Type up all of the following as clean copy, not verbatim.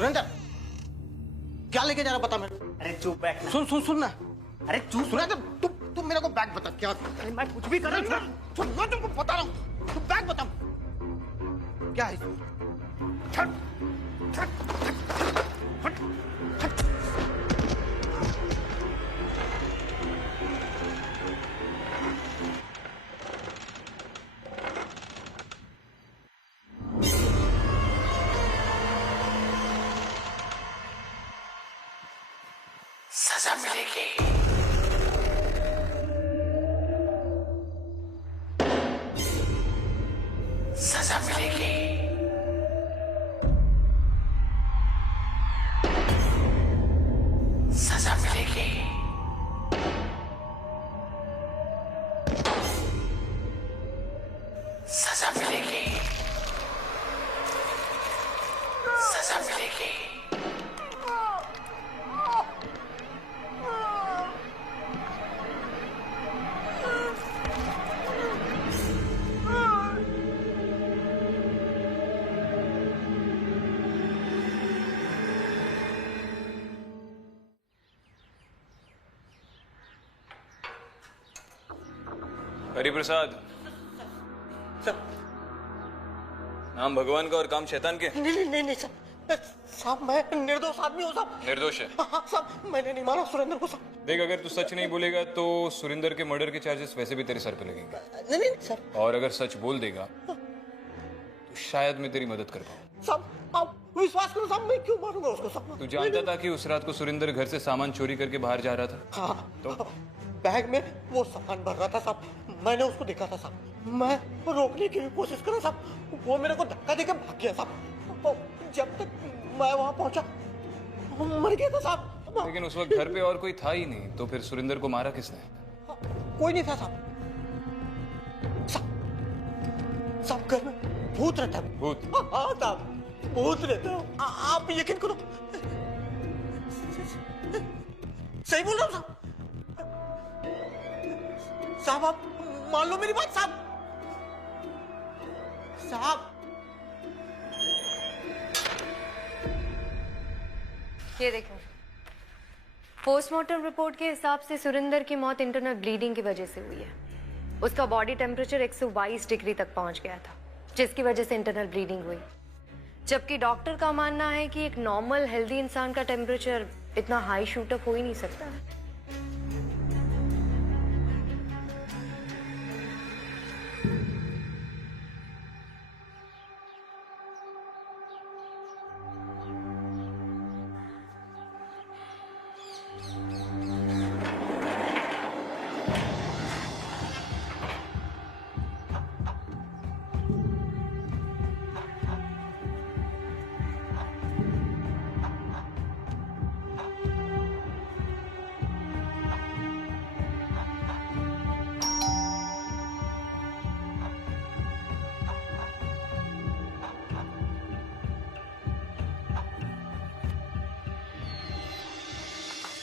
सुरेंद्र, क्या लेके जा रहा बता मेरे को। अरे चुप बैठ ना। सुन सुन सुन ना। अरे चुप। सुरेंद्र, तुम मेरे को बैग बता क्या। अरे मैं कुछ भी कर रहा हूँ। सुन, मैं तुमको बता रहा हूँ, तुम बैग बता क्या है इसमें। छट, छट, छट, छट, छट। सजा मिलेगी। सजा मिलेगी। सजा मिलेगी। सजा मिलेगी। सजा मिलेगी। हरिप्रसाद, नाम भगवान का और काम शैतान के। नहीं साहब, मैं निर्दोष आदमी हूँ साहब। निर्दोष है? हाँ साहब, मैंने नहीं मारा सुरेंद्र को साहब। देख, अगर तू सच नहीं बोलेगा तो सुरेंद्र के मर्डर के चार्जेस वैसे भी तेरे सर पे लगेंगे। नहीं सर। और अगर सच बोल देगा तो शायद मैं तेरी मदद कर पाऊँ। साहब आप विश्वास करो साहब, मैं क्यों मारूंगा उसको साहब। तू जानता था कि उस रात को सुरेंद्र घर से सामान चोरी करके बाहर जा रहा था? हाँ तो बैग में वो सामान भर रहा था साहब, मैंने उसको देखा था साहब। मैं रोकने की भी कोशिश करा साहब, वो मेरे को धक्का देकर भाग गया साहब। तो जब तक मैं वहां पहुंचा मर गया था साहब। लेकिन उस वक्त घर पे और कोई था ही नहीं, तो फिर सुरेंद्र को मारा किसने? कोई नहीं था साहब। साहब घर में भूत रहता है। भूत? हाँ साहब, भूत रहता है। आप यकीन करो, सही बोल रहा हूँ साहब। साहब आप मान लो मेरी बात साहब। साहब ये देखो, पोस्टमार्टम रिपोर्ट के हिसाब से सुरेंद्र की मौत इंटरनल ब्लीडिंग की वजह से हुई है। उसका बॉडी टेम्परेचर 122 डिग्री तक पहुंच गया था, जिसकी वजह से इंटरनल ब्लीडिंग हुई। जबकि डॉक्टर का मानना है कि एक नॉर्मल हेल्दी इंसान का टेम्परेचर इतना हाई शूट अप हो ही नहीं सकता।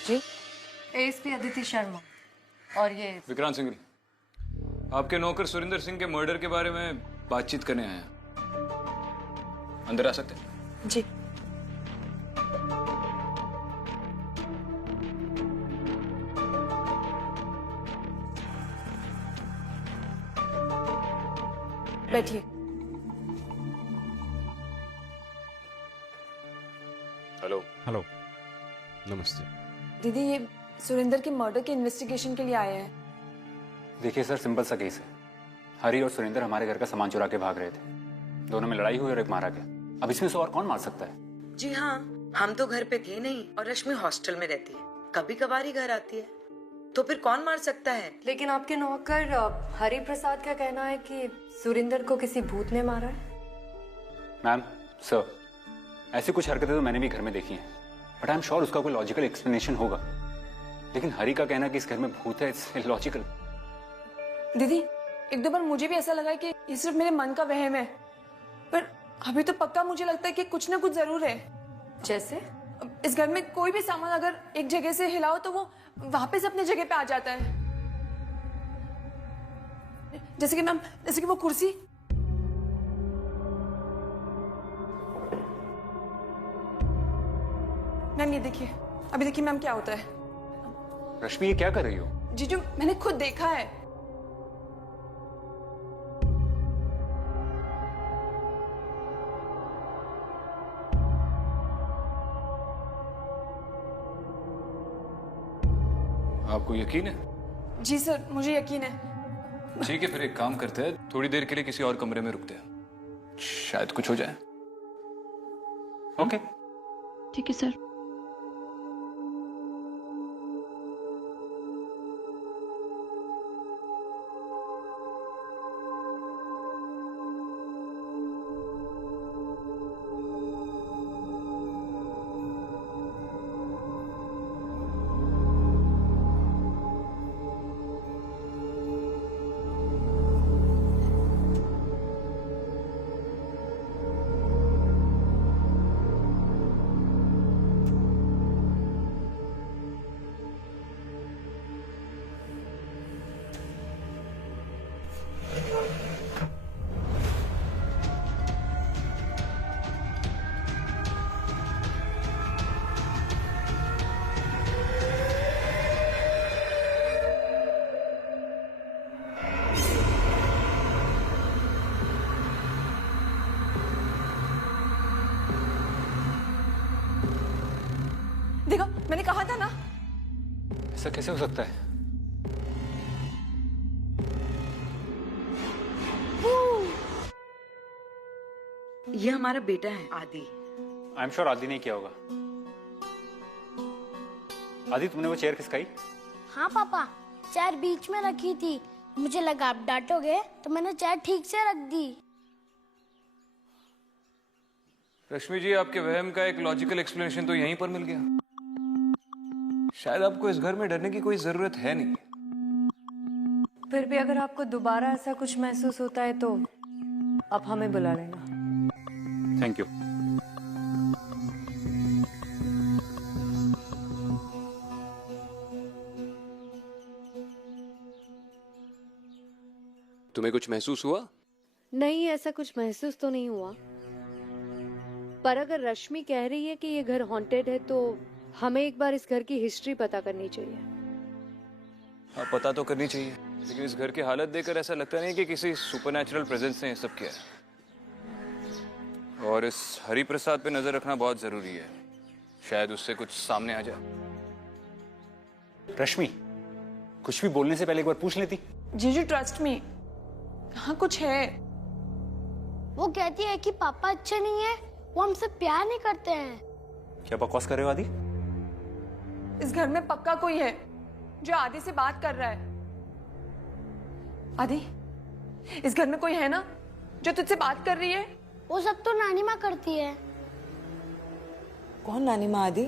जी, एएसपी अदिति शर्मा और ये विक्रांत सिंह, आपके नौकर सुरेंद्र सिंह के मर्डर के बारे में बातचीत करने आए हैं। अंदर आ सकते हैं? जी। बैठिए। हेलो। हेलो, नमस्ते। दीदी, ये सुरेंद्र के मर्डर के इन्वेस्टिगेशन के लिए आए हैं। देखिए सर, सिंपल सा केस है। हरी और सुरेंद्र हमारे घर का सामान चुरा के भाग रहे थे। दोनों में लड़ाई हुई और एक मारा गया। अब इसमें से और कौन मार सकता है? जी हाँ, हम तो घर पे थे नहीं और रश्मि हॉस्टल में रहती है, कभी कभार ही घर आती है, तो फिर कौन मार सकता है? लेकिन आपके नौकर हरि प्रसाद का कहना है कि सुरेंद्र को किसी भूत ने मारा है। मैम, सर, ऐसी कुछ हरकतें तो मैंने भी घर में देखी हैं, बट आई एम श्योर उसका कोई लॉजिकल एक्सप्लेनेशन होगा। लेकिन हरी का कहना कि इस घर में भूत है, इट्स इलॉजिकल। दीदी, एक दो बार मुझे भी ऐसा लगा कि ये सिर्फ मेरे मन का वहम है, पर अभी तो पक्का मुझे लगता है कि कुछ ना कुछ जरूर है। जैसे? इस घर में कोई भी सामान अगर एक जगह से हिलाओ तो वो वापस अपने जगह पे आ जाता है। जैसे कि मैम, जैसे कि वो कुर्सी। मैम ये देखिए, अभी देखिए मैम क्या होता है। रश्मि, ये क्या कर रही हो? जीजू मैंने खुद देखा है। आपको यकीन है? जी सर, मुझे यकीन है। ठीक है, फिर एक काम करते हैं, थोड़ी देर के लिए किसी और कमरे में रुकते हैं, शायद कुछ हो जाए। ओके। ठीक है सर। देखो, मैंने कहा था ना। ऐसा कैसे हो सकता है? ये हमारा बेटा है आदि। आई एम श्योर आदि ने किया होगा। आदि, तुमने वो चेयर खिसकाई? हाँ पापा, चेयर बीच में रखी थी, मुझे लगा आप डांटोगे तो मैंने चेयर ठीक से रख दी। रश्मि जी, आपके वहम का एक लॉजिकल एक्सप्लेनेशन तो यहीं पर मिल गया। शायद आपको इस घर में डरने की कोई जरूरत है नहीं। फिर भी अगर आपको दोबारा ऐसा कुछ महसूस होता है तो आप हमें बुला लेना। Thank you. तुम्हें कुछ महसूस हुआ? नहीं, ऐसा कुछ महसूस तो नहीं हुआ, पर अगर रश्मि कह रही है कि ये घर हॉन्टेड है तो हमें एक बार इस घर की हिस्ट्री पता करनी चाहिए। हाँ, पता तो करनी चाहिए, लेकिन इस घर की हालत देखकर ऐसा लगता नहीं कि किसी सुपरनैचुरल प्रेजेंस ने ये सब किया है। और इस हरि प्रसाद पे नजर रखना बहुत जरूरी है, शायद उससे कुछ सामने आ जाए। रश्मि, कुछ भी बोलने से पहले एक बार पूछ लेती। जीजू ट्रस्ट मी, कहाँ कुछ है। वो कहती है कि पापा अच्छे नहीं है, वो हमसे प्यार नहीं करते हैं। क्या बकवास कर रहे हो आदि? इस घर में पक्का कोई है जो आदि से बात कर रहा है। आदि, इस घर में कोई है ना जो तुझसे बात कर रही है? वो सब तो नानी माँ करती है। कौन नानी माँ आदि?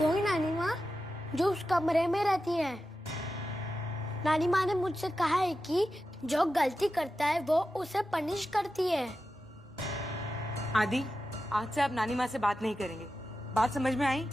वही नानी माँ जो उस कमरे में रहती है। नानी माँ ने मुझसे कहा है कि जो गलती करता है वो उसे पनिश करती है। आदि, आज से आप नानी माँ से बात नहीं करेंगे। बात समझ में आई?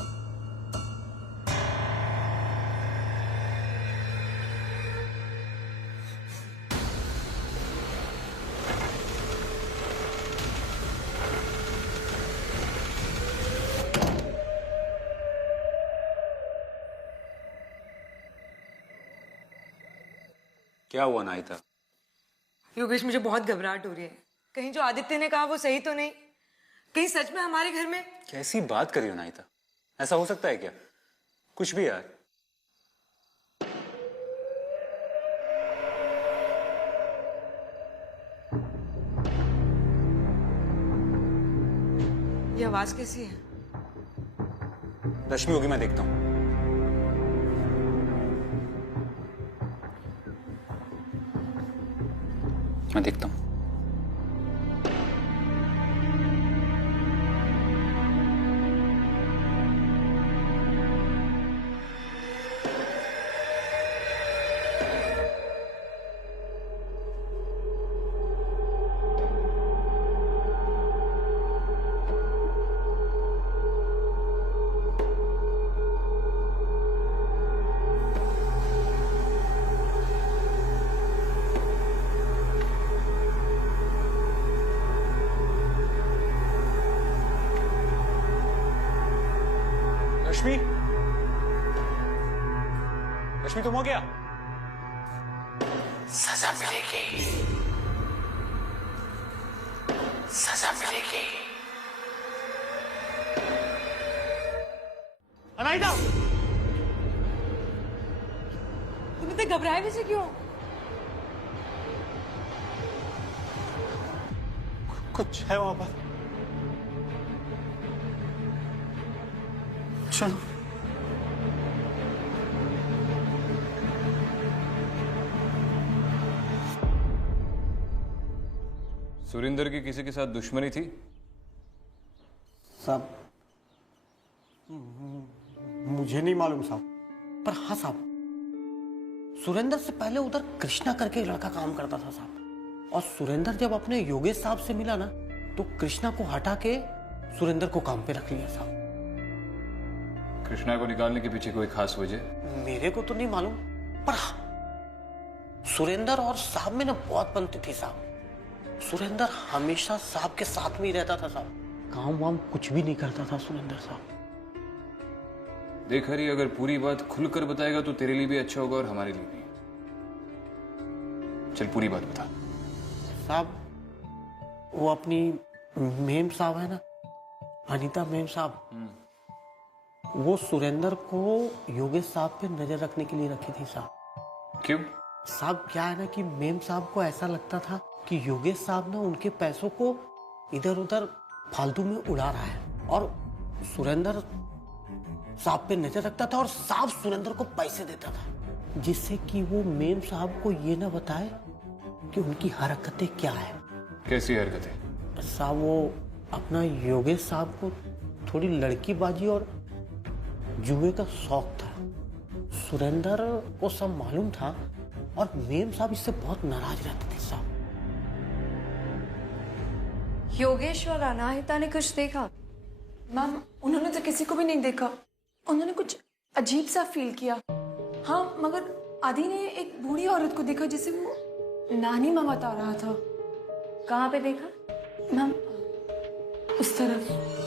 क्या हुआ नायिता? योगेश, मुझे बहुत घबराहट हो रही है। कहीं जो आदित्य ने कहा वो सही तो नहीं? कहीं सच में हमारे घर में? कैसी बात कर रही हो नायिता? ऐसा हो सकता है क्या? कुछ भी यार। ये आवाज कैसी है? रश्मि होगी, मैं देखता हूँ। मैं देखता हूँ। रश्मि, रश्मि तुम हो क्या? सजा मिलेगी, सजा मिलेगी। अनाहिता, तुम इतने घबराए वैसे क्यों? कुछ है वहां पर। चलो। सुरिंदर की किसी के साथ दुश्मनी थी? साहब, मुझे नहीं मालूम साहब, पर हाँ साहब, सुरेंद्र से पहले उधर कृष्णा करके एक लड़का काम करता था साहब, और सुरेंद्र जब अपने योगेश साहब से मिला ना, तो कृष्णा को हटा के सुरेंद्र को काम पे रख लिया साहब। कृष्णा को निकालने के पीछे कोई खास वजह? मेरे को तो नहीं मालूम, पर हाँ, सुरेंद्र और साहब में ना बहुत बनती थी साहब। सुरेंद्र हमेशा साहब के साथ में ही रहता था साहब, काम वाम कुछ भी नहीं करता था सुरेंद्र साहब। देख हरी, अगर पूरी बात खुलकर बताएगा तो तेरे लिए भी अच्छा होगा और हमारे लिए भी। चल पूरी बात बता। साहब, वो अपनी मेम साहब है ना, अनीता मेम साहब, वो सुरेंद्र को योगेश साहब पे नजर रखने के लिए रखी थी साहब। क्यों? साहब क्या है ना कि मेम साहब को ऐसा लगता था कि योगेश साहब ना उनके पैसों को इधर उधर फालतू में उड़ा रहा है, और सुरेंद्र साहब पे नजर रखता था और साहब सुरेंद्र को पैसे देता था, जिससे कि वो मेम साहब को ये ना बताए कि उनकी हरकतें क्या है। कैसी हरकतें? साहब, वो अपना योगेश साहब को थोड़ी लड़कीबाजी और जुए का शौक था। सुरेंद्र को सब मालूम था और मेम साहब इससे बहुत नाराज रहते थे साहब। योगेश और अनाहिता ने कुछ देखा? मैम, उन्होंने तो किसी को भी नहीं देखा। उन्होंने कुछ अजीब सा फील किया। हाँ, मगर आदि ने एक बूढ़ी औरत को देखा जिसे वो नानी माँ बता रहा था। कहाँ पे देखा? मैम, उस तरफ।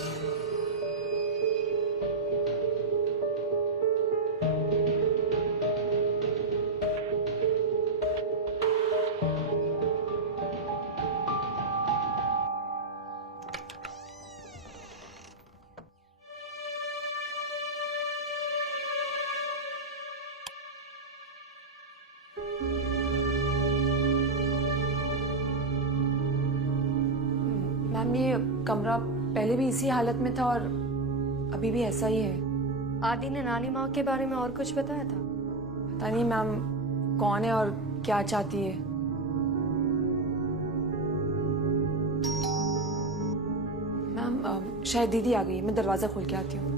मैम, ये कमरा पहले भी इसी हालत में था और अभी भी ऐसा ही है। आदि ने नानी माँ के बारे में और कुछ बताया था? पता नहीं मैम, कौन है और क्या चाहती है। मैम, शायद दीदी आ गई है, मैं दरवाजा खोल के आती हूँ।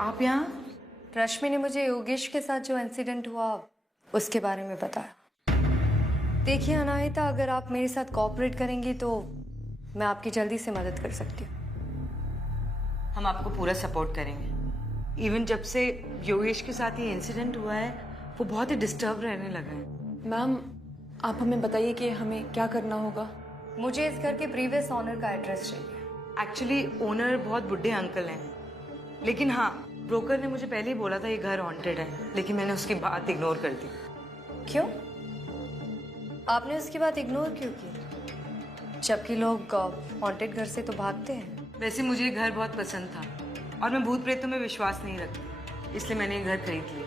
आप यहाँ? रश्मि ने मुझे योगेश के साथ जो इंसिडेंट हुआ उसके बारे में बताया। देखिए अनाहिता, अगर आप मेरे साथ कोऑपरेट करेंगी तो मैं आपकी जल्दी से मदद कर सकती हूँ। हम आपको पूरा सपोर्ट करेंगे। इवन जब से योगेश के साथ ये इंसिडेंट हुआ है, वो बहुत ही डिस्टर्ब रहने लगा है। मैम, आप हमें बताइए कि हमें क्या करना होगा। मुझे इस घर के प्रीवियस ऑनर का एड्रेस चाहिए। एक्चुअली ओनर बहुत बुढ़े अंकल हैं, लेकिन हाँ, ब्रोकर ने मुझे पहले ही बोला था ये घर हॉन्टेड है, लेकिन मैंने उसकी बात इग्नोर कर दी। क्यों? आपने उसकी बात इग्नोर क्यों की? जबकि लोग हॉन्टेड घर से तो भागते हैं। वैसे मुझे ये घर बहुत पसंद था और मैं भूत प्रेतों में विश्वास नहीं रखती, इसलिए मैंने ये घर खरीद लिया।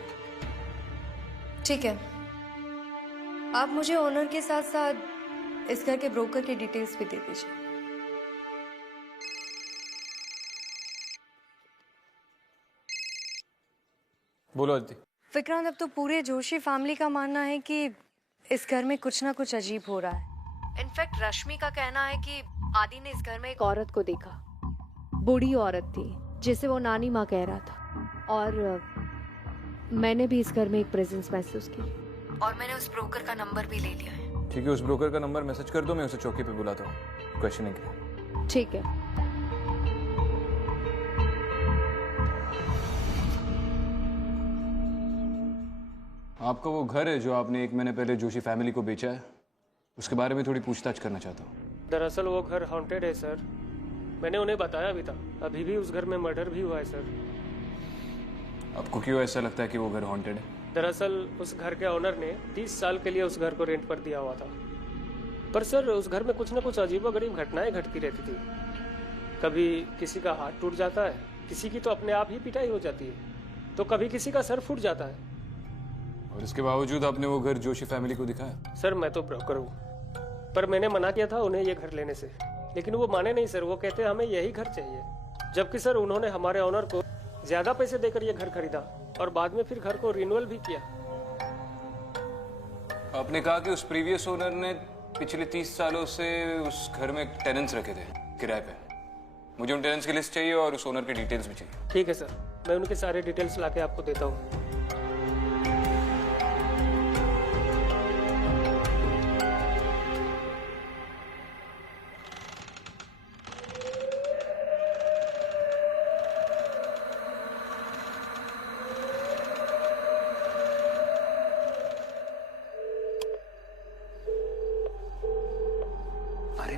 ठीक है, आप मुझे ओनर के साथ साथ इस घर के ब्रोकर की डिटेल्स भी दे दीजिए। बोलो अदिति। विक्रांत, अब तो पूरे जोशी फैमिली का मानना है कि इस घर में कुछ ना कुछ अजीब हो रहा है। इनफैक्ट रश्मि का कहना है कि आदि ने इस घर में एक औरत को देखा। बूढ़ी औरत थी जिसे वो नानी माँ कह रहा था, और मैंने भी इस घर में एक प्रेजेंस महसूस की, और मैंने उस ब्रोकर का नंबर भी ले लिया है। ठीक है, उस ब्रोकर का नंबर मैसेज कर दो, मैं उसे चौकी पे बुलाता हूँ क्वेश्चनिंग के लिए। ठीक है। आपका वो घर है जो आपने 1 महीने पहले जोशी फैमिली को बेचा है, उसके बारे में थोड़ी पूछताछ करना चाहता हूँ। दरअसल वो घर हॉन्टेड है सर, मैंने उन्हें बताया भी था। अभी भी उस घर में मर्डर भी हुआ है सर। आपको क्यों ऐसा लगता है कि वो घर हॉन्टेड है? दरअसल उस घर के ओनर ने 30 साल के लिए उस घर को रेंट पर दिया हुआ था, पर सर उस घर में कुछ न कुछ अजीबोगरीब घटनाएं घटती रहती थी। कभी किसी का हाथ टूट जाता है, किसी की तो अपने आप ही पिटाई हो जाती है, तो कभी किसी का सर फूट जाता है। और इसके बावजूद आपने वो घर जोशी फैमिली को दिखाया? सर मैं तो ब्रोकर हूँ, पर मैंने मना किया था उन्हें ये घर लेने से, लेकिन वो माने नहीं सर। वो कहते हमें यही घर चाहिए, जबकि सर उन्होंने हमारे ऑनर को ज्यादा पैसे देकर ये घर खरीदा और बाद में फिर घर को रिन्यूअल भी किया। आपने कहा कि उस प्रीवियस ओनर ने पिछले 30 सालों से उस घर में टेनेंट्स रखे थे किराए पे। मुझे उन टेनेंट्स की लिस्ट चाहिए और उस ओनर की डिटेल्स भी चाहिए। ठीक है सर, मैं उनके सारे डिटेल्स लाके आपको देता हूँ।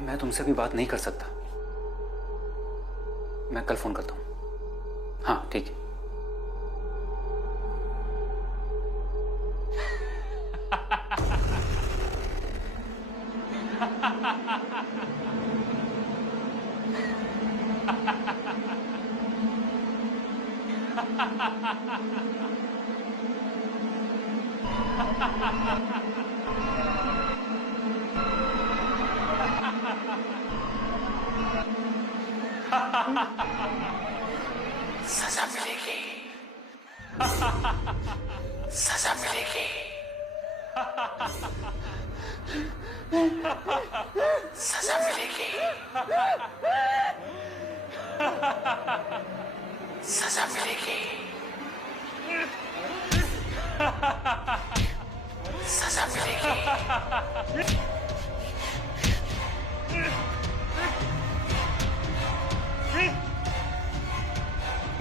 मैं तुमसे भी बात नहीं कर सकता, मैं कल फोन करता हूँ। हाँ ठीक है। सजा मिलेगी, सजा मिलेगी, सजा मिलेगी, सजा मिलेगी, सजा मिलेगी।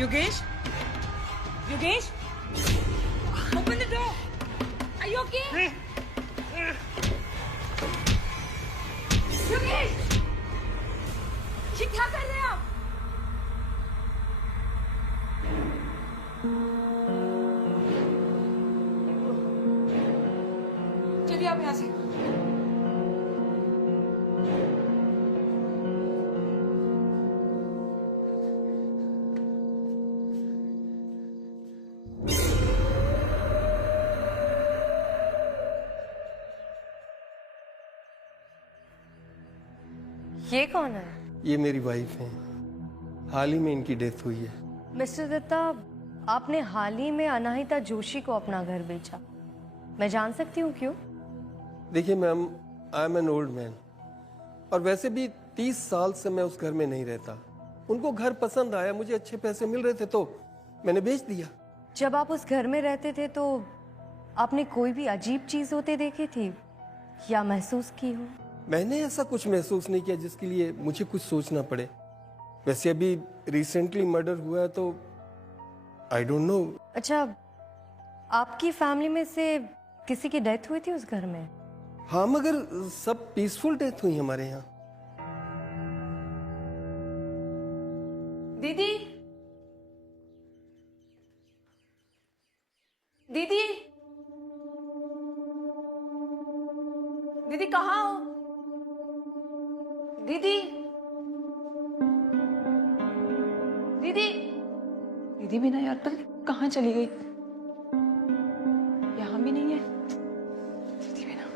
Yogesh? Yogesh? Open the door! Are you okay? Yogesh! ये क्या कर रहे हैं आप? चलिए आप यहाँ से। ये कौन है? ये मेरी वाइफ है, हाल ही में इनकी डेथ हुई है। मिस्टर दत्ता, आपने हाल ही में अनाहिता जोशी को अपना घर बेचा, मैं जान सकती हूँ क्यों? देखिए ma'am, I am an old man, और वैसे भी 30 साल से मैं उस घर में नहीं रहता। उनको घर पसंद आया, मुझे अच्छे पैसे मिल रहे थे तो मैंने बेच दिया। जब आप उस घर में रहते थे तो आपने कोई भी अजीब चीज होते देखी थी या महसूस की हो? मैंने ऐसा कुछ महसूस नहीं किया जिसके लिए मुझे कुछ सोचना पड़े। वैसे अभी रिसेंटली मर्डर हुआ है तो आई डोंट नो। अच्छा, आपकी फैमिली में से किसी की डेथ हुई थी उस घर में? हाँ, मगर सब पीसफुल डेथ हुई हमारे यहाँ। दीदी, दीदी, दीदी कहाँ हो? दीदी, दीदी, दीदी भी ना यार, पता नहीं कहाँ चली गई। यहाँ भी नहीं है दीदी भी ना।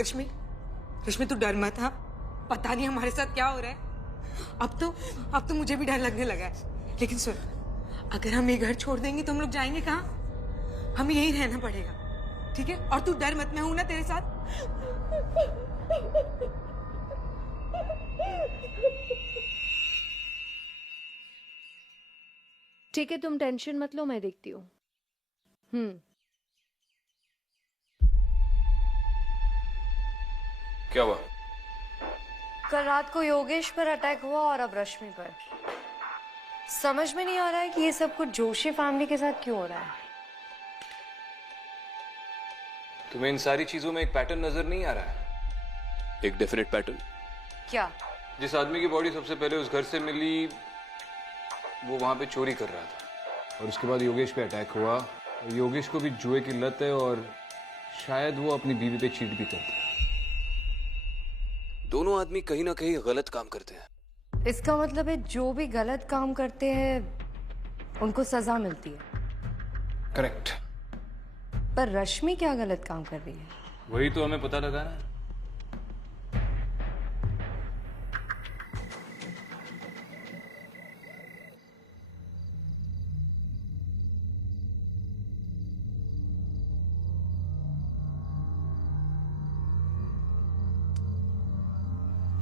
रश्मि, रश्मि तू डर मत। हाँ, पता नहीं हमारे साथ क्या हो रहा है। अब तो मुझे भी डर लगने लगा है। लेकिन सुन, अगर हम ये घर छोड़ देंगे तो हम लोग जाएंगे कहाँ? हमें यहीं रहना पड़ेगा, ठीक है? और तू डर मत, मैं हूं ना तेरे साथ। ठीक है, तुम टेंशन मत लो, मैं देखती हूँ। क्या हुआ? कल रात को योगेश पर अटैक हुआ और अब रश्मि पर। समझ में नहीं आ रहा है कि ये सब कुछ जोशी फैमिली के साथ क्यों हो रहा है। तुम्हें इन सारी चीजों में एक पैटर्न नजर नहीं आ रहा है? एक डेफिनेट पैटर्न। क्या? जिस आदमी की बॉडी सबसे पहले उस घर से मिली वो वहां पे चोरी कर रहा था और उसके बाद योगेश पे अटैक हुआ। और योगेश को भी जुए की लत है और शायद वो अपनी बीवी पे चीट भी करता है। दोनों आदमी कहीं ना कहीं गलत काम करते हैं। इसका मतलब है जो भी गलत काम करते हैं उनको सजा मिलती है। करेक्ट। पर रश्मि क्या गलत काम कर रही है? वही तो हमें पता लगाना है।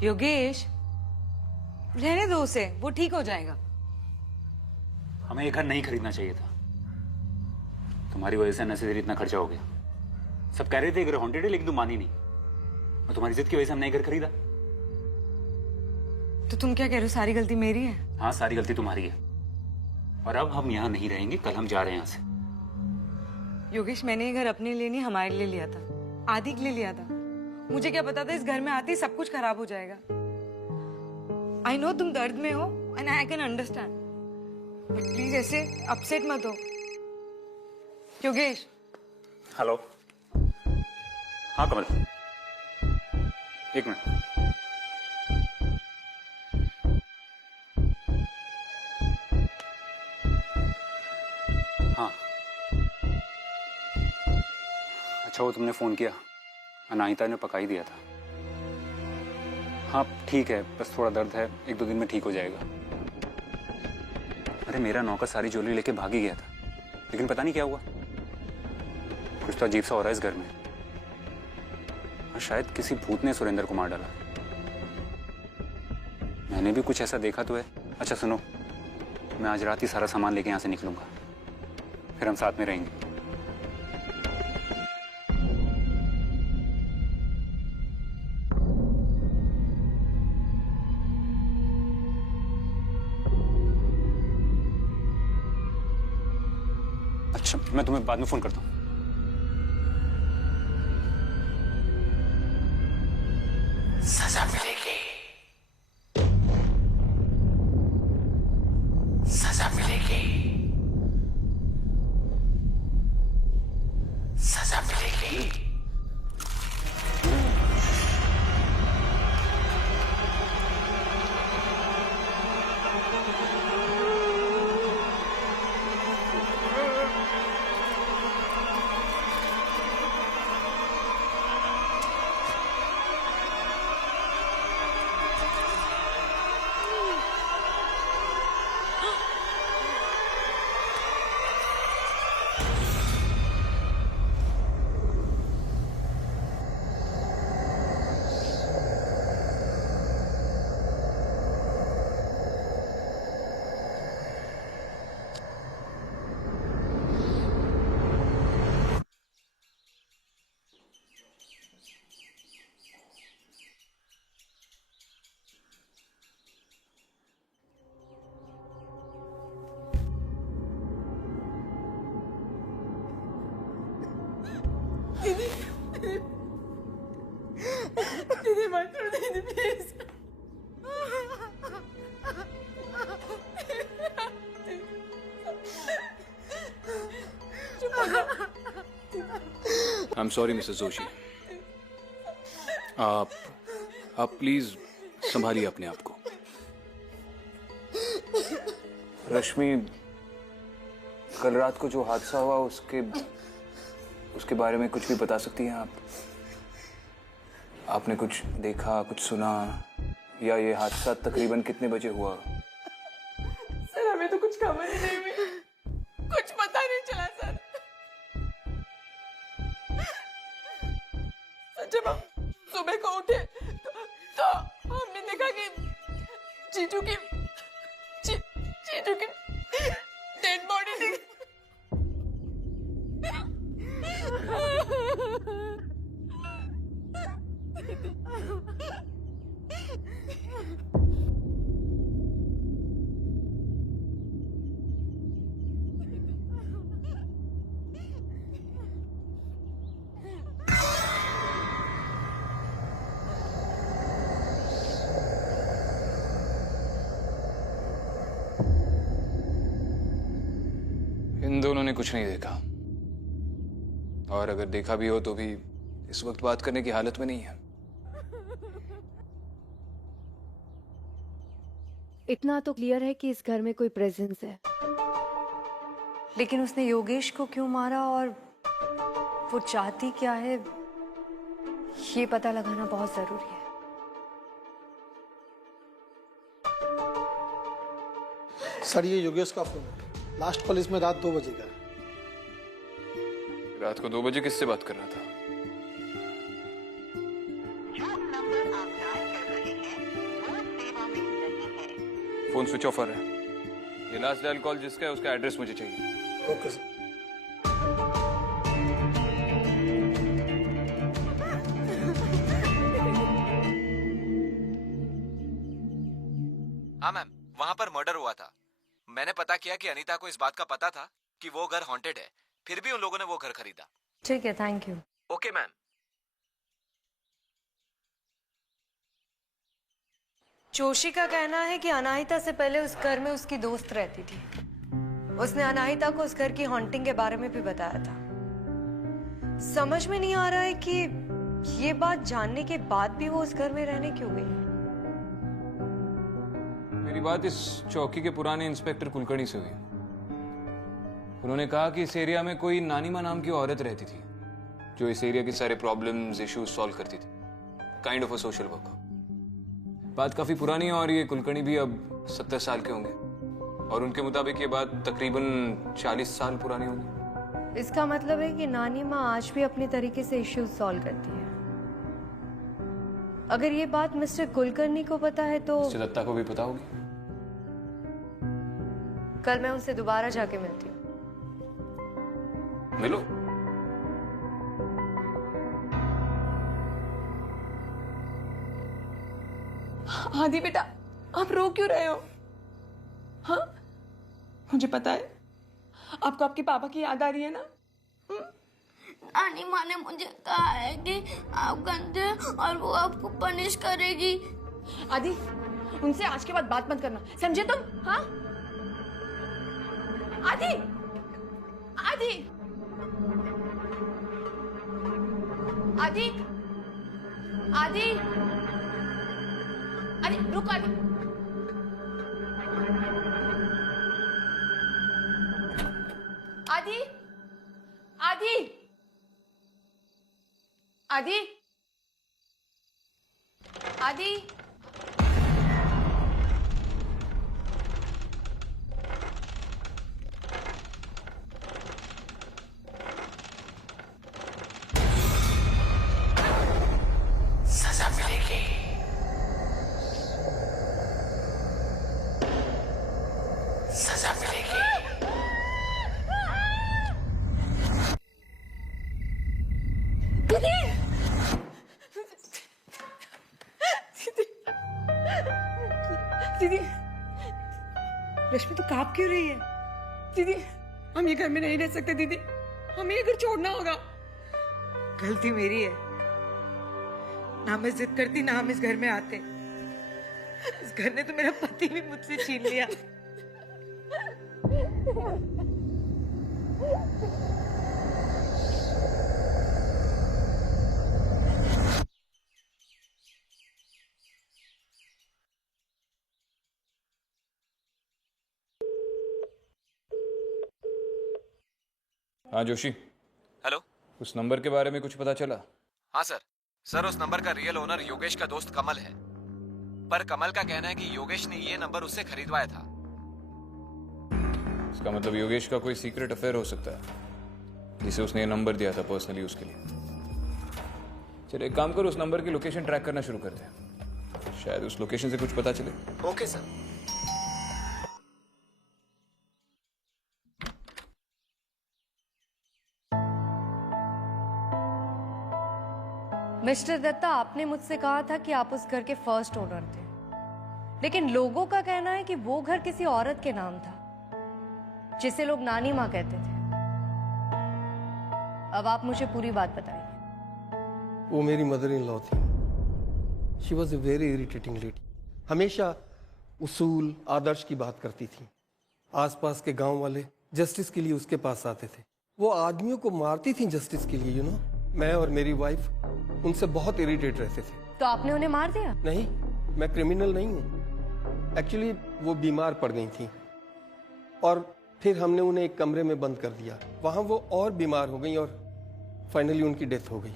योगेश, रहने दो उसे, वो ठीक हो जाएगा। हमें ये घर नहीं खरीदना चाहिए था। तुम्हारी वजह से अननेसेसरी इतना खर्चा हो गया। सब कह रहे थे घर हॉन्टेड है, लेकिन तुम मानी नहीं। और तुम्हारी जिद की वजह से हमने घर खरीदा। तो तुम क्या कह रहे हो, सारी गलती मेरी है? हाँ, सारी गलती तुम्हारी है। और अब हम यहाँ नहीं रहेंगे, कल हम जा रहे हैं यहाँ से। योगेश, मैंने ये घर अपने लिए नहीं, हमारे लिए लिया था, आदि के लिए लिया था। मुझे क्या पता था इस घर में आते ही सब कुछ खराब हो जाएगा। आई नो तुम दर्द में हो and I can understand, but please ऐसे अपसेट मत हो। योगेश। हेलो। हाँ कमल, एक मिनट। हाँ, अच्छा वो तुमने फोन किया? अनाहिता ने पका ही दिया था। हाँ ठीक है, बस थोड़ा दर्द है, 1-2 दिन में ठीक हो जाएगा। अरे मेरा नौकर सारी ज्वेलरी लेके भाग ही गया था, लेकिन पता नहीं क्या हुआ। कुछ तो अजीब सा हो रहा है इस घर में। हाँ, शायद किसी भूत ने सुरेंद्र को मार डाला। मैंने भी कुछ ऐसा देखा तो है। अच्छा सुनो, मैं आज रात ही सारा सामान लेके यहाँ से निकलूंगा, फिर हम साथ में रहेंगे। अच्छा, मैं तुम्हें बाद में फोन करता हूँ। सजा मिलेगी, सजा मिलेगी, सजा मिलेगी। I am sorry Mrs Joshi. आप प्लीज संभालिए अपने आप को। रश्मि, कल रात को जो हादसा हुआ उसके बारे में कुछ भी बता सकती हैं आप? आपने कुछ देखा, कुछ सुना, या ये हादसा तकरीबन कितने बजे हुआ? सर हमें तो कुछ खबर ही नहीं हुई, कुछ पता नहीं चला सर। जब हम सुबह को उठे तो हमने देखा कि जीजू की डेड बॉडी दिख। इन दोनों ने कुछ नहीं देखा, और अगर देखा भी हो तो भी इस वक्त बात करने की हालत में नहीं है। इतना तो क्लियर है कि इस घर में कोई प्रेजेंस है, लेकिन उसने योगेश को क्यों मारा और वो चाहती क्या है, ये पता लगाना बहुत जरूरी है। सर ये योगेश का फोन है, लास्ट कॉल इसमें रात 2 बजे का है। रात को 2 बजे किससे बात कर रहा था? फोन स्विच ऑफ आ रहा है। ये लास्ट डायल कॉल जिसका है उसका एड्रेस मुझे चाहिए। Okay sir. हाँ मैम, वहाँ पर मर्डर हुआ था। मैंने पता किया कि अनीता को इस बात का पता था कि वो घर हॉन्टेड है, फिर भी उन लोगों ने वो घर खरीदा। ठीक है, thank you. Okay ma'am. Joshi का कहना है कि अनाहिता से पहले उस घर में उसकी दोस्त रहती थी। उसने अनाहिता को उस घर की हॉन्टिंग के बारे में भी बताया था। समझ में नहीं आ रहा है कि ये बात जानने के बाद भी वो उस घर में रहने क्यों गई। मेरी बात इस चौकी के पुराने इंस्पेक्टर कुलकर्णी से हुई। उन्होंने कहा कि इस एरिया में कोई नानीमा नाम की औरत रहती थी जो इस एरिया के सारे प्रॉब्लम्स, इश्यूज सॉल्व करती थी। Kind of a social worker. बात काफी पुरानी है और ये कुलकर्णी भी अब 70 साल के होंगे, और उनके मुताबिक ये बात तकरीबन 40 साल पुरानी होगी। इसका मतलब है कि नानी माँ आज भी अपने तरीके से इश्यूज सॉल्व करती है। अगर ये बात मिस्टर कुलकर्णी को पता है तो मिस्टर दत्ता को भी पता होगी। कल मैं उनसे दोबारा जाके मिलती हूँ। मिलो। आदि बेटा, आप रो क्यों रहे हो? हाँ, मुझे पता है आपको आपके पापा की याद आ रही है ना। नानी माँ ने मुझे कहा है कि आप गंदे हैं और वो आपको पनिश करेगी। आदि, उनसे आज के बाद बात मत करना, समझे तुम? हाँ आदि, आदि, आदि, आदि, आदि, रुक आदि। आदि, आदि, आदि, आदि, सजा मिलेगी। सजा मिलेगी। दीदी, दीदी, रश्मि तो कांप क्यों रही है? दीदी, हम ये घर में नहीं रह सकते दीदी, हमें ये घर छोड़ना होगा। गलती मेरी है, ना मैं जिद करती ना हम इस घर में आते। इस घर ने तो मेरा पति भी मुझसे छीन लिया। हाँ जोशी, हेलो। उस नंबर के बारे में कुछ पता चला? हाँ सर उस नंबर का रियल ओनर योगेश का दोस्त कमल है, पर कमल का कहना है कि योगेश ने ये नंबर उससे खरीदवाया था। इसका मतलब योगेश का कोई सीक्रेट अफेयर हो सकता है जिसे उसने ये नंबर दिया था पर्सनली उसके लिए। चल एक काम करो, उस नंबर की लोकेशन ट्रैक करना शुरू करते हैं, शायद उस लोकेशन से कुछ पता चले। Okay sir. मिस्टर दत्ता, आपने मुझसे कहा था कि आप उस घर के फर्स्ट ओनर थे, लेकिन लोगों का कहना है कि वो घर किसी औरत के नाम था जिसे लोग नानी माँ कहते थे। अब आप मुझे पूरी बात बताइए। वो मेरी मदर इन लॉ थी। She was a very irritating lady. हमेशा उसूल आदर्श की बात करती थी। आसपास के गांव वाले जस्टिस के लिए उसके पास आते थे। वो आदमियों को मारती थी जस्टिस के लिए, यू नो। मैं और मेरी वाइफ उनसे बहुत इरिटेट रहते थे। तो आपने उन्हें मार दिया? नहीं, मैं क्रिमिनल नहीं हूँ। एक्चुअली वो बीमार पड़ गई थी और फिर हमने उन्हें एक कमरे में बंद कर दिया। वहाँ वो और बीमार हो गई और फाइनली उनकी डेथ हो गई।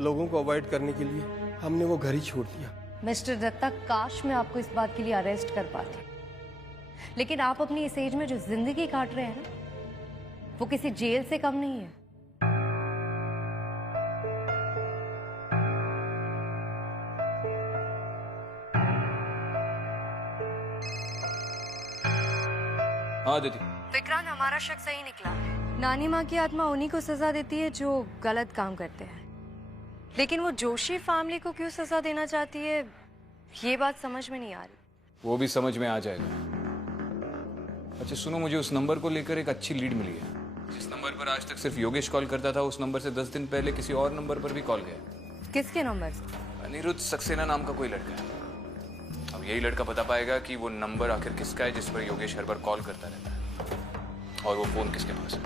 लोगों को अवॉइड करने के लिए हमने वो घर ही छोड़ दिया। मिस्टर दत्ता, काश मैं आपको इस बात के लिए अरेस्ट कर पाती, लेकिन आप अपनी इस एज में जो जिंदगी काट रहे हैं ना, वो किसी जेल से कम नहीं है। हाँ दीदी। विक्रांत, हमारा शक सही निकला। नानी माँ की आत्मा उन्हीं को सजा देती है जो गलत काम करते हैं, लेकिन वो जोशी फैमिली को क्यों सजा देना चाहती है, ये बात समझ में नहीं आ रही। वो भी समझ में आ जाएगा। अच्छा सुनो, मुझे उस नंबर को लेकर एक अच्छी लीड मिली है। जिस नंबर पर आज तक सिर्फ योगेश कॉल करता था, उस नंबर से 10 दिन पहले किसी और नंबर पर भी कॉल गया। किसके नंबर से? अनिरुद्ध सक्सेना नाम का कोई लड़का है। अब यही लड़का बता पाएगा कि वो नंबर आखिर किसका है जिस पर योगेश हर बार कॉल करता रहता है, और वो फोन किसके पास है।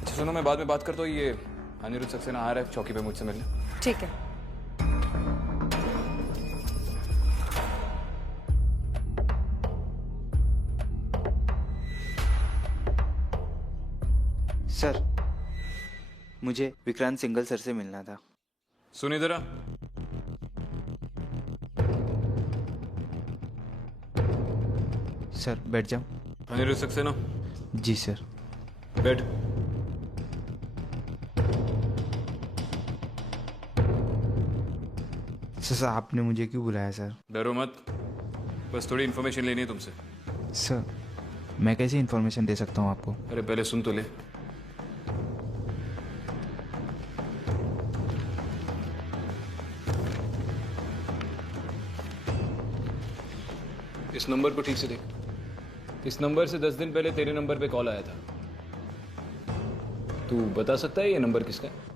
अच्छा सुनो, मैं बाद में बात करता हूँ। ये अनिरुद्ध सक्सेना आ रहा है चौकी पे मुझसे मिलने। ठीक है। सर, मुझे विक्रांत सिंगल सर से मिलना था। सुन इधर आ। सर बैठ जाओ। अनिरुद्ध सक्सेना। जी सर। बैठ। सर आपने मुझे क्यों बुलाया सर? डरो मत, बस थोड़ी इन्फॉर्मेशन लेनी है तुमसे। सर मैं कैसी इन्फॉर्मेशन दे सकता हूँ आपको? अरे पहले सुन तो ले। इस नंबर को ठीक से देख। इस नंबर से 10 दिन पहले तेरे नंबर पे कॉल आया था। तू बता सकता है ये नंबर किसका है?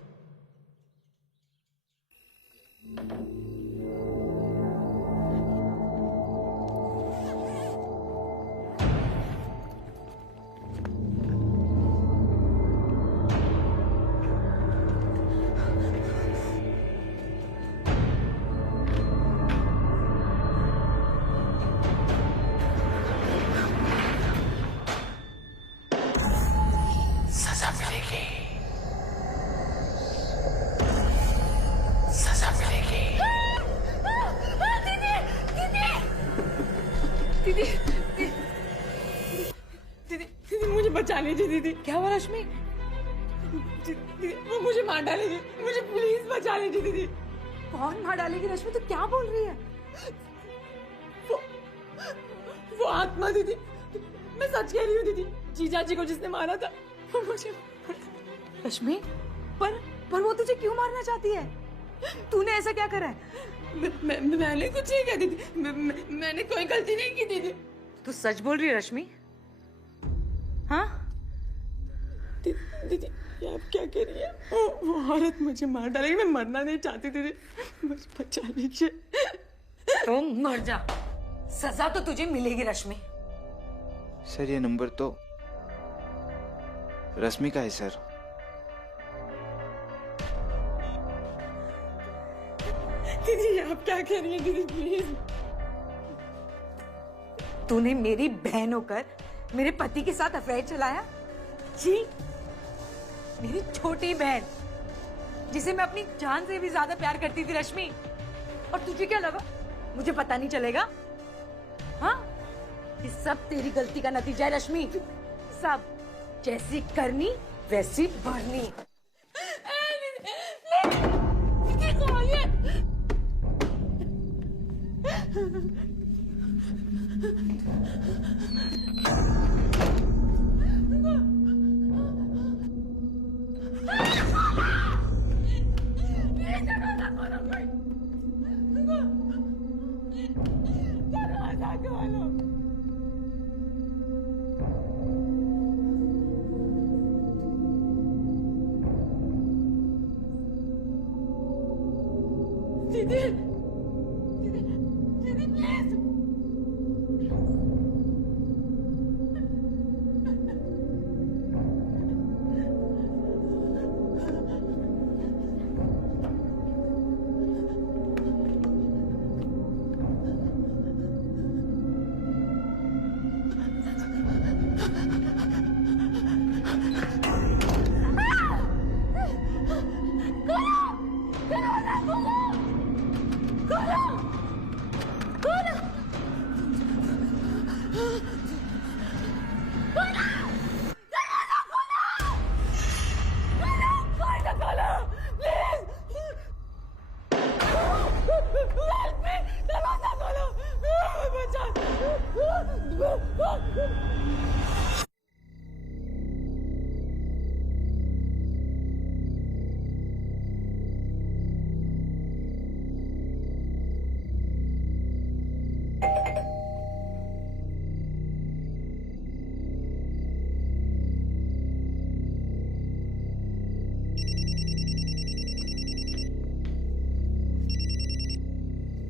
सजा मिलेगी, सजा मिलेगी। दीदी दीदी दीदी मुझे बचा लीजिए दीदी। क्या हुआ रश्मि? दीदी वो मुझे मार डालेगी, मुझे प्लीज बचा लीजिए दीदी। कौन मार डालेगी रश्मि? तू क्या बोल रही है? वो आत्मा दीदी, मैं सच कह रही हूँ दीदी। जीजा जी को जिसने मारा था वो मुझे। रश्मि पर वो तुझे क्यों मारना चाहती है? तूने ऐसा क्या करा है? मैंने कुछ नहीं किया दीदी। मैंने कोई गलती नहीं की दीदी। तू सच बोल रही है रश्मि? हाँ दीदी ये आप क्या कह रही है? वो औरत मुझे मार डालेगी। मैं मरना नहीं चाहती दीदी, मुझे बचा लीजिए। तो मर जा, सजा तो तुझे मिलेगी रश्मि। सर ये नंबर तो रश्मि का है सर। दीदी आप क्या कह रही हैं दीदी? प्लीज। तूने मेरी बहन होकर मेरे पति के साथ अफेयर चलाया? जी मेरी छोटी बहन, जिसे मैं अपनी जान से भी ज्यादा प्यार करती थी रश्मि, और तुझे क्या लगा मुझे पता नहीं चलेगा? हाँ, ये सब तेरी गलती का नतीजा है रश्मि, सब। जैसी करनी वैसी भरनी। दीदी, दीदी please.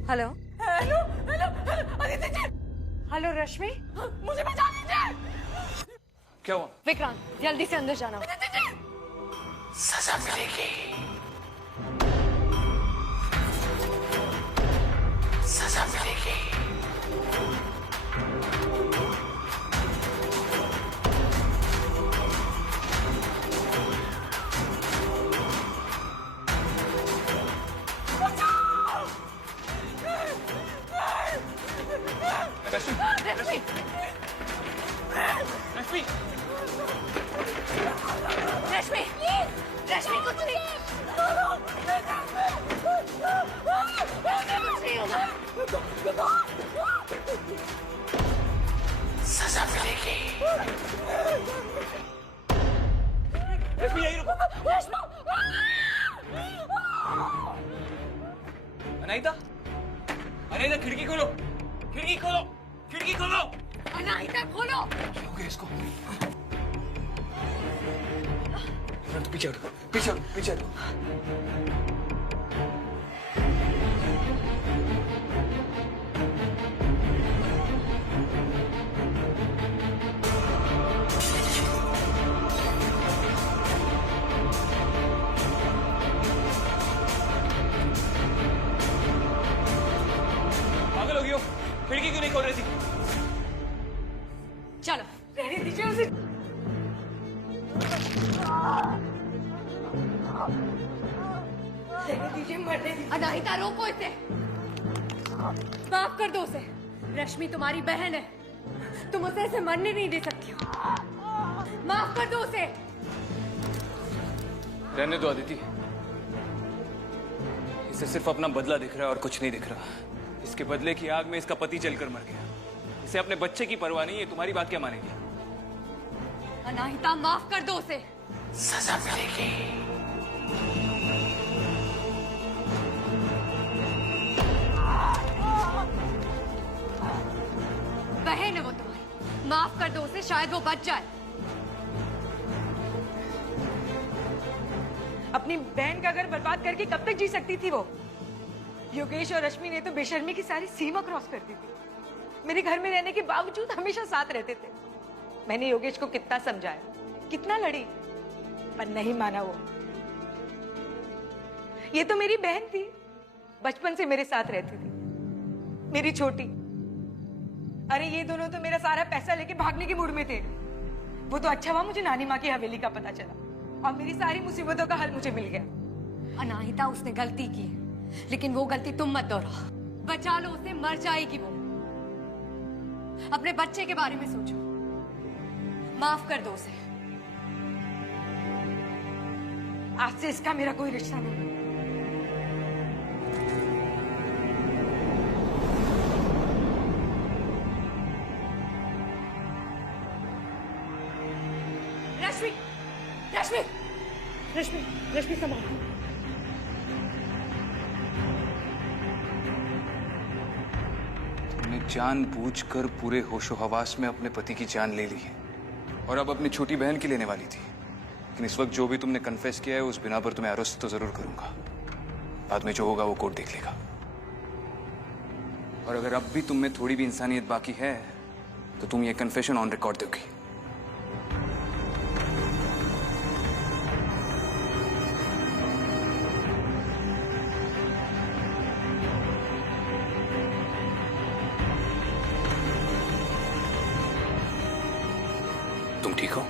Hello hello hello Aditi ji. Hello Rashmi, मुझे बचा लीजिए। क्या हुआ? विक्रांत, जल्दी से अंदर जाना। सजा मिलेगी, सजा मिलेगी। रश्मि, रश्मि, रश्मि, रश्मि कुछ नहीं। सजा मिलेगी। रश्मि यही रुको। अनाहिता, अनाहिता खिड़की खोलो, खिड़की खोलो, खिड़की खोलो। अनाहिता खोलो। क्या हो गया इसको? पीछे हटो, पीछे हटो, पीछे हटो। पागल हो गई हो? खिड़की क्यों नहीं खोल रही थी? चलो रहने दीजिए उसे। रहने दीजिए, मरने दीजिए। अनाहिता रोको इसे, माफ कर दो उसे। रश्मि तुम्हारी बहन है, तुम उसे ऐसे मरने नहीं दे सकती हो। माफ कर दो उसे। रहने दो अदिति, इसे सिर्फ अपना बदला दिख रहा है और कुछ नहीं दिख रहा। इसके बदले की आग में इसका पति जलकर मर गया। इसे अपने बच्चे की परवाह नहीं है, तुम्हारी बात क्या मानेगी? अनाहिता माफ कर दो उसे। सजा मिलेगी। बहन है वो तुम्हारी, माफ कर दो उसे, शायद वो बच जाए। अपनी बहन का घर बर्बाद करके कब तक जी सकती थी वो? योगेश और रश्मि ने तो बेशर्मी की सारी सीमा क्रॉस कर दी थी। मेरे घर में रहने के बावजूद हमेशा साथ रहते थे। मैंने योगेश को कितना समझाया, कितना लड़ी, पर नहीं माना वो। ये तो मेरी बहन थी, बचपन से मेरे साथ रहती थी, मेरी छोटी। अरे ये दोनों तो मेरा सारा पैसा लेके भागने के मूड में थे। वो तो अच्छा हुआ मुझे नानी माँ की हवेली का पता चला। और मेरी सारी मुसीबतों का हल मुझे मिल गया। अनाहिता, उसने गलती की है, लेकिन वो गलती तुम मत दोहराओ। बचा लो उसे, मर जाएगी वो। अपने बच्चे के बारे में सोचो, माफ कर दो उसे। आज से इसका मेरा कोई रिश्ता नहीं। रश्मि, रश्मि, रश्मि, रश्मि संभालो। तुमने जानबूझकर पूरे होशो हवास में अपने पति की जान ले ली है और अब अपनी छोटी बहन की लेने वाली थी। लेकिन इस वक्त जो भी तुमने कन्फेस किया है उस बिना पर तुम्हें अरेस्ट तो जरूर करूंगा। बाद में जो होगा वो कोर्ट देख लेगा। और अगर अब भी तुम में थोड़ी भी इंसानियत बाकी है तो तुम ये कन्फेशन ऑन रिकॉर्ड दोगी। तुम ठीक हो?